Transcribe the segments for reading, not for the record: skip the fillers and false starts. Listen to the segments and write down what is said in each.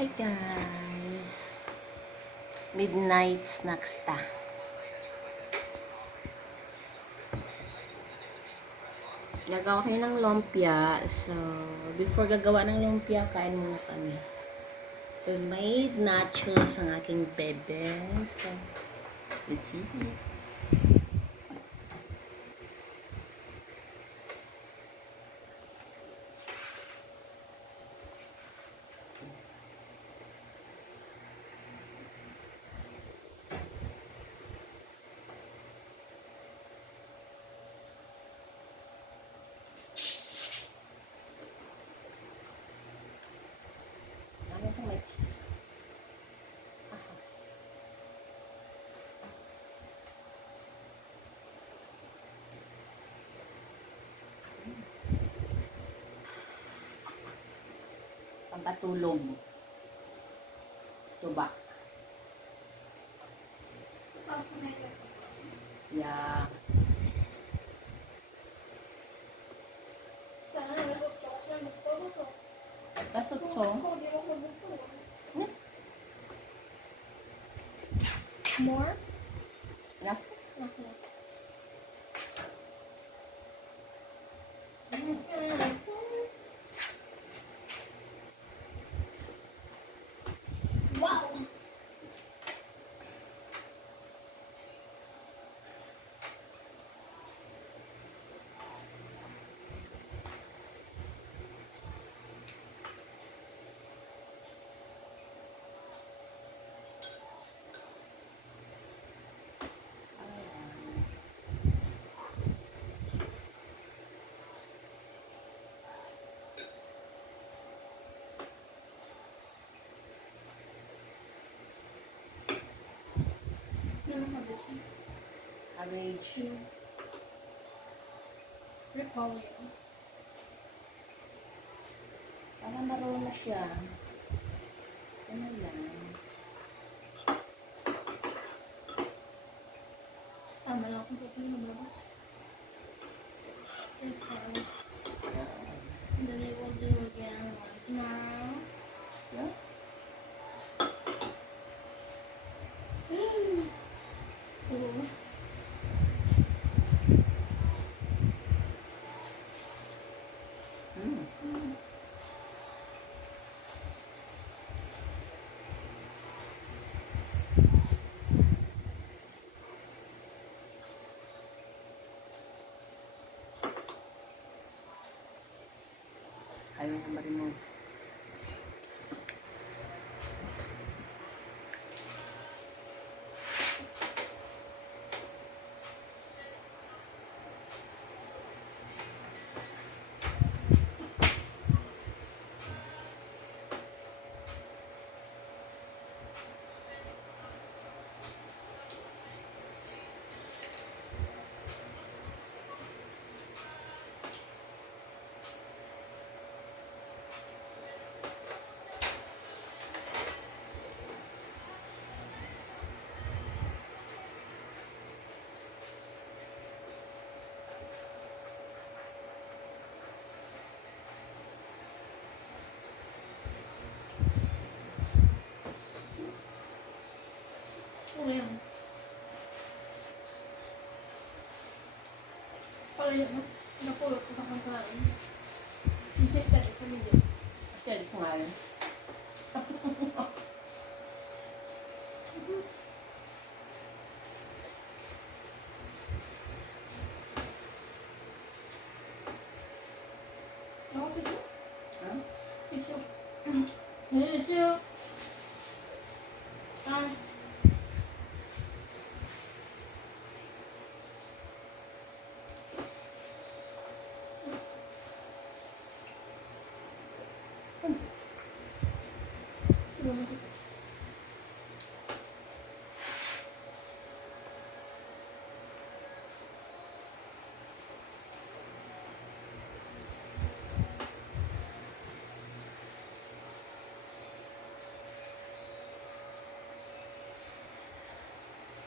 Hi guys! Midnight snacks ta. Gagawa kayo ng lumpia. So, before gagawa ng lumpia, kain muna kami. So, made nachos ang aking bebe. So, let's see. Ano itong may cheese? Aha. Pampatulog. Tuba. Yeah. Kasot song. More? Enough. Wow! Cabbage. Repolyo. Para marunong na siya. Ano lang. Tama lang kung pwede mo ba? Yes, sorry. And then we will do again right now. Yeah. Cool. Ayaw na ma-remove. Ano yan? Pala yun, no? Napulot ko sa kantaran. Isip ka rin sa medyo. Actually, ko nga rin. Ako, tissue? Ha? Tissue. Tissue. Ah.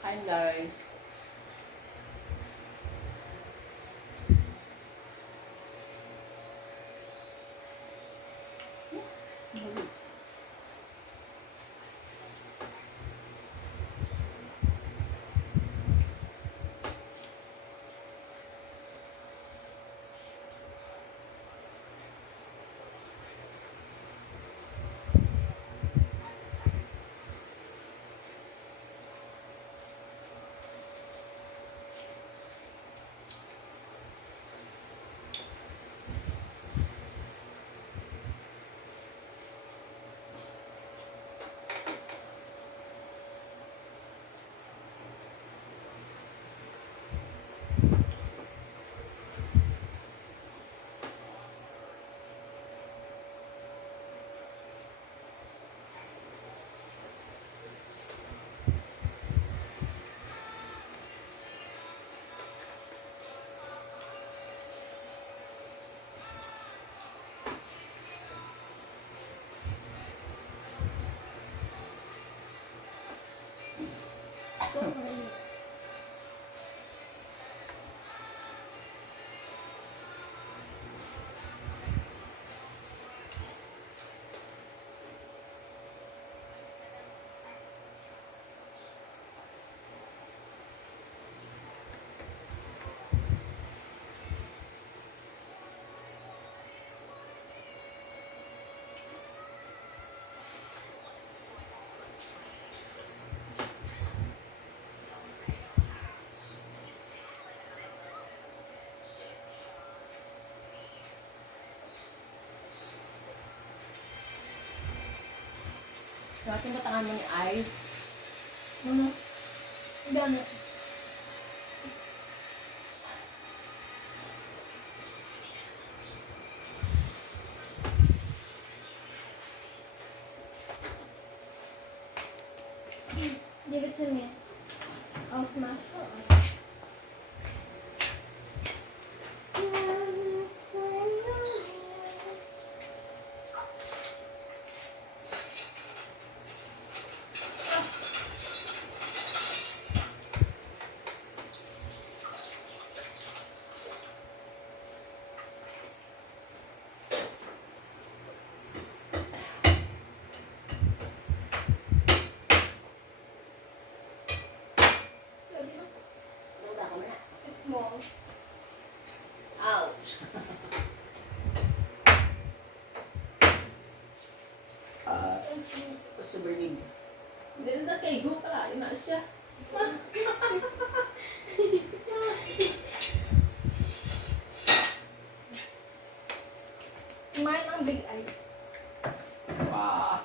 Hi guys. Bakit batangan mo ni Ice? Ano? Gano? Give it to me. I'll smash it. Luda ka mo na. It's small. Ouch! Gusto bernig. Hindi na kay go pala. Ina siya. Mine ang big eyes. Wow!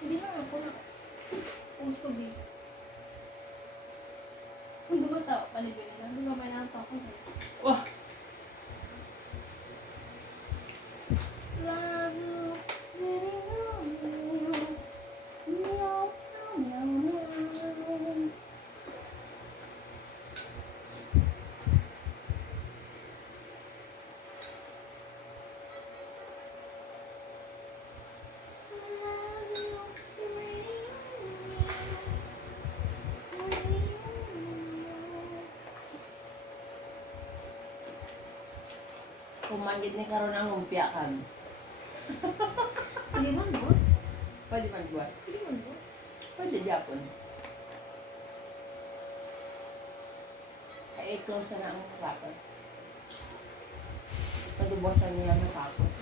Hindi na ako na. Supposed to be. Kung bumasa, palibili na. Hindi ba may nata ako? Wah! Love you. Kumandid ni karon ang lumpia kan. Hindi man, boss. Pwede man buwan. Hindi man, boss. Pwede Japon. Ay, close na ang kapatid. Padubosan niya ng kapatid.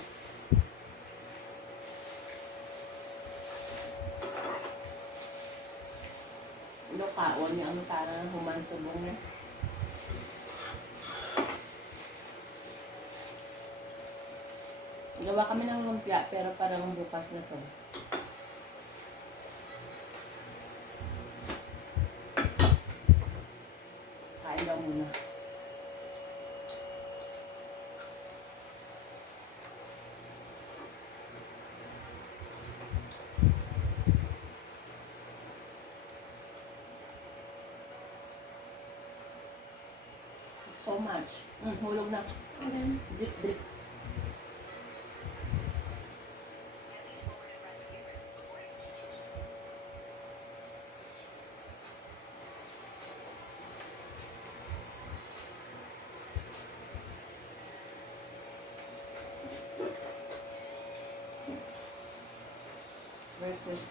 Kaon niya ang parang humansubong niya. Gawa kami ng lumpia pero parang bukas na to. Kain daw muna. So much. Hulog na. Okay. Drip, drip. Breakfast.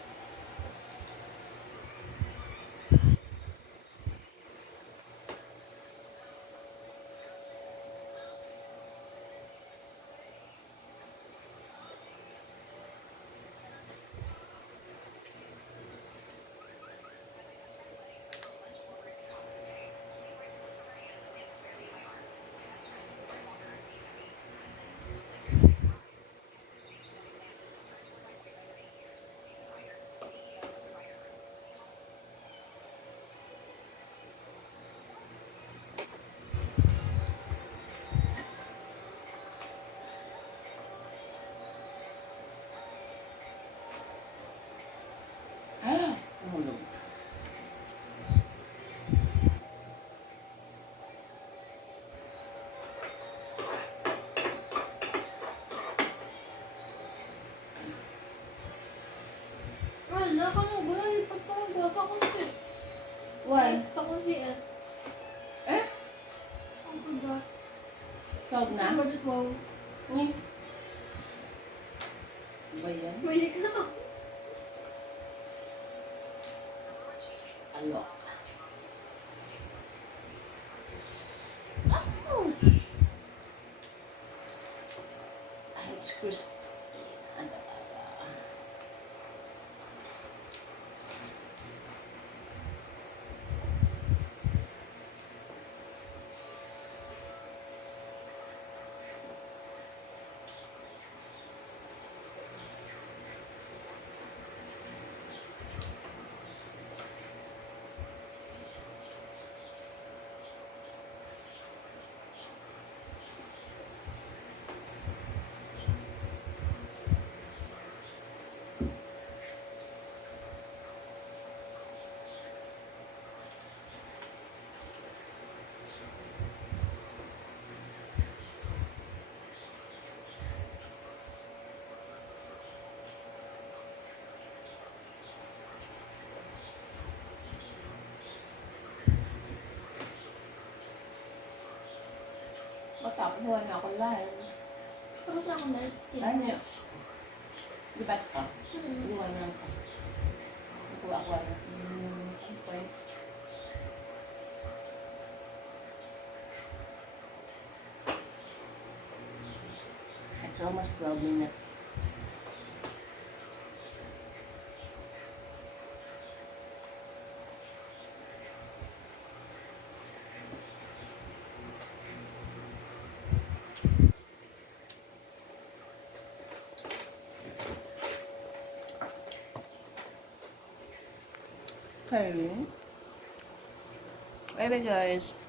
Hulog. Wala ka mo. Gulay. Pagpapagawa ka kung si. Why? Ka kung si S. Eh? Ang forgot. Tawag na? Number 12. Ni. Ba yan? Pwede ka na. Alok. Ay, it's crispy. Ano talaga? Kuha na ako live. Tapos ako na. Ay, niya. Lipat ka. Hmm. Iwan lang ka. Kuha ko na. Okay. It's almost 12 minutes. Okay. Bye bye guys.